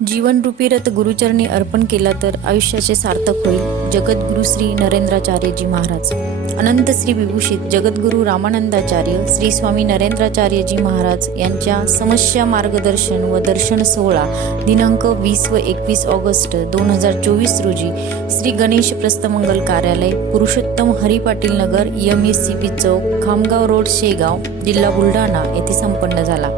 जीवनरूपी रथ गुरुचरणी अर्पण केला तर आयुष्याचे सार्थक होईल. जगद्गुरु श्री नरेंद्राचार्यजी महाराज. अनंत श्री विभूषित जगद्गुरु रामानंदाचार्य श्री स्वामी नरेंद्राचार्यजी महाराज यांच्या समस्या मार्गदर्शन व दर्शन सोहळा दिनांक वीस व एकवीस ऑगस्ट दोन हजार चोवीस रोजी श्री गणेश प्रस्तमंगल कार्यालय Purushottam Hari Patil Nagar M S C P चौक खामगाव रोड शेगाव जिल्हा बुलढाणा येथे संपन्न झाला.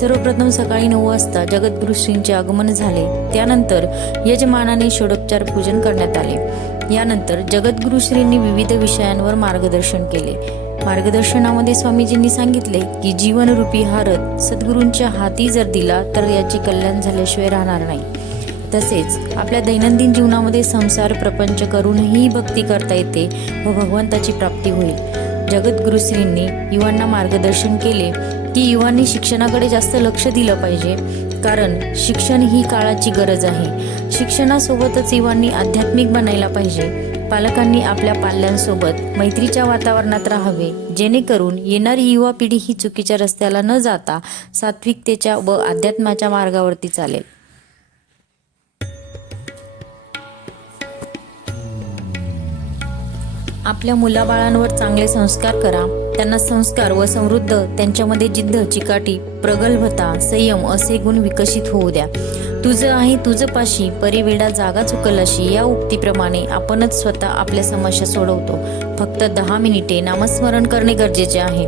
सर्वप्रथम सकाळी नऊ वाजता जगद्गुरु श्रींचे आगमन झाले. त्यानंतर यजमानाने षोडोपचार पूजन करण्यात आले. यानंतर जगद्गुरु श्रींनी विविध विषयांवर मार्गदर्शन केले. मार्गदर्शनामध्ये स्वामीजींनी सांगितले की जीवनरूपी हा रथ सद्गुरूंच्या हाती जर दिला तर याची कल्याण झाल्याशिवाय राहणार नाही. तसेच आपल्या दैनंदिन जीवनामध्ये संसार प्रपंच करूनही भक्ती करता येते व भगवंताची प्राप्ती होईल. जगद्गुरु श्रींनी युवांना मार्गदर्शन केले. की युवांनी शिक्षणाकडे जास्त लक्ष दिलं पाहिजे. कारण शिक्षण ही काळाची गरज आहे. शिक्षणासोबतच युवांनी आध्यात्मिक बनायला पाहिजे. पालकांनी आपल्या पाल्यांसोबत मैत्रीच्या वातावरणात राहावे. जेणेकरून येणारी युवा पिढी ही चुकीच्या रस्त्याला न जाता सात्विकतेच्या व अध्यात्माच्या मार्गावरती चालेल. आपल्या मुलाबाळांवर चांगले संस्कार करा. त्यांना संस्कार व समृद्ध त्यांच्यामध्ये जिद्द चिकाटी प्रगल्भता संयम असे गुण विकसित होऊ द्या. तुझं आहे तुझं पाशी परिवेडा जागा चुकल अशी या उक्तीप्रमाणे आपणच स्वतः आपल्या समस्या सोडवतो. फक्त दहा मिनिटे नामस्मरण करणे गरजेचे आहे.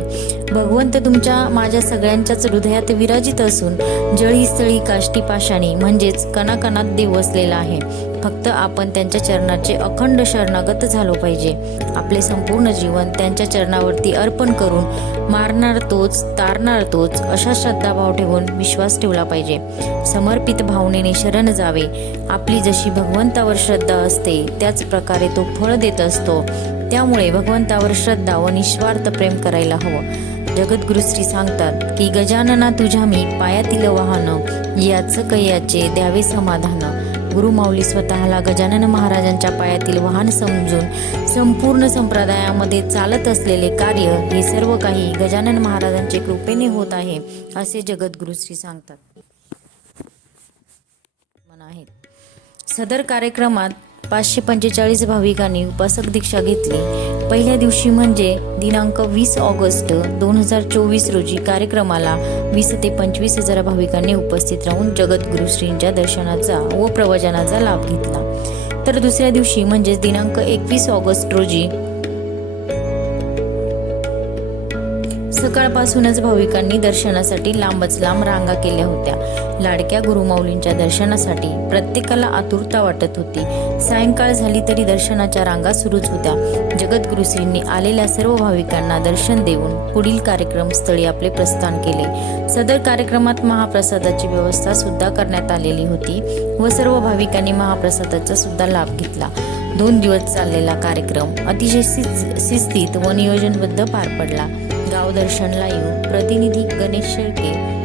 भगवंत तुमच्या माझ्या सगळ्यांच्याच हृदयात विराजित असून जळी स्थळी काष्टी पाषाणी म्हणजेच कणाकणात देव वसलेला आहे. फक्त आपण त्यांच्या चरणाचे अखंड शरणागत झालो पाहिजे. आपले संपूर्ण जीवन त्यांच्या चरणावरती अर्पण करून मारणार तोच तारणार तोच अशा श्रद्धाभाव ठेवून विश्वास ठेवला पाहिजे. समर्पित भावनेने शरण जावे. आपली जशी भगवंतावर श्रद्धा असते त्याच प्रकारे तो फळ देत असतो. त्यामुळे भगवंतावर श्रद्धा व निस्वार्थ प्रेम करायला हवं. जगद्गुरु श्री सांगतात की गजानना तुझ्या मी पायातील वाहन याच कयाचे द्यावे समाधान. गुरुमाऊली स्वतःला गजानन महाराजांच्या पायातील वाहन समजून संपूर्ण संप्रदायामध्ये चालत असलेले कार्य हे सर्व काही गजानन महाराजांचे कृपेने होत आहे असे जगद्गुरु श्री सांगतात. आहेत सदर कार्यक्रमात पाचशे पंचेचाळीस भाविकांनी उपासक दीक्षा घेतली. पहिल्या दिवशी म्हणजे दिनांक वीस ऑगस्ट दोन हजार चोवीस रोजी कार्यक्रमाला वीस ते पंचवीस हजार भाविकांनी उपस्थित राहून जगद्गुरु श्रींच्या दर्शनाचा व प्रवचनाचा लाभ घेतला. तर दुसऱ्या दिवशी म्हणजेच दिनांक एकवीस ऑगस्ट रोजी सकाळपासूनच भाविकांनी दर्शनासाठी लांबच लांब रांगा केल्या होत्या. लाडक्या गुरुमाऊलींच्या दर्शनासाठी प्रत्येकाला आतुरता वाटत होती. सायंकाळ झाली तरी दर्शनाच्या रांगा सुरूच होत्या. जगद्गुरुश्रींनी आलेल्या सर्व भाविकांना दर्शन देऊन पुढील कार्यक्रम स्थळी आपले प्रस्थान केले. सदर कार्यक्रमात महाप्रसादाची व्यवस्था सुद्धा करण्यात आलेली होती व सर्व भाविकांनी महाप्रसादाचा सुद्धा लाभ घेतला. दोन दिवस चाललेला कार्यक्रम अतिशय शिस्तीत व नियोजनबद्ध पार पडला. गाव दर्शनला येऊन प्रतिनिधी गणेश शेळके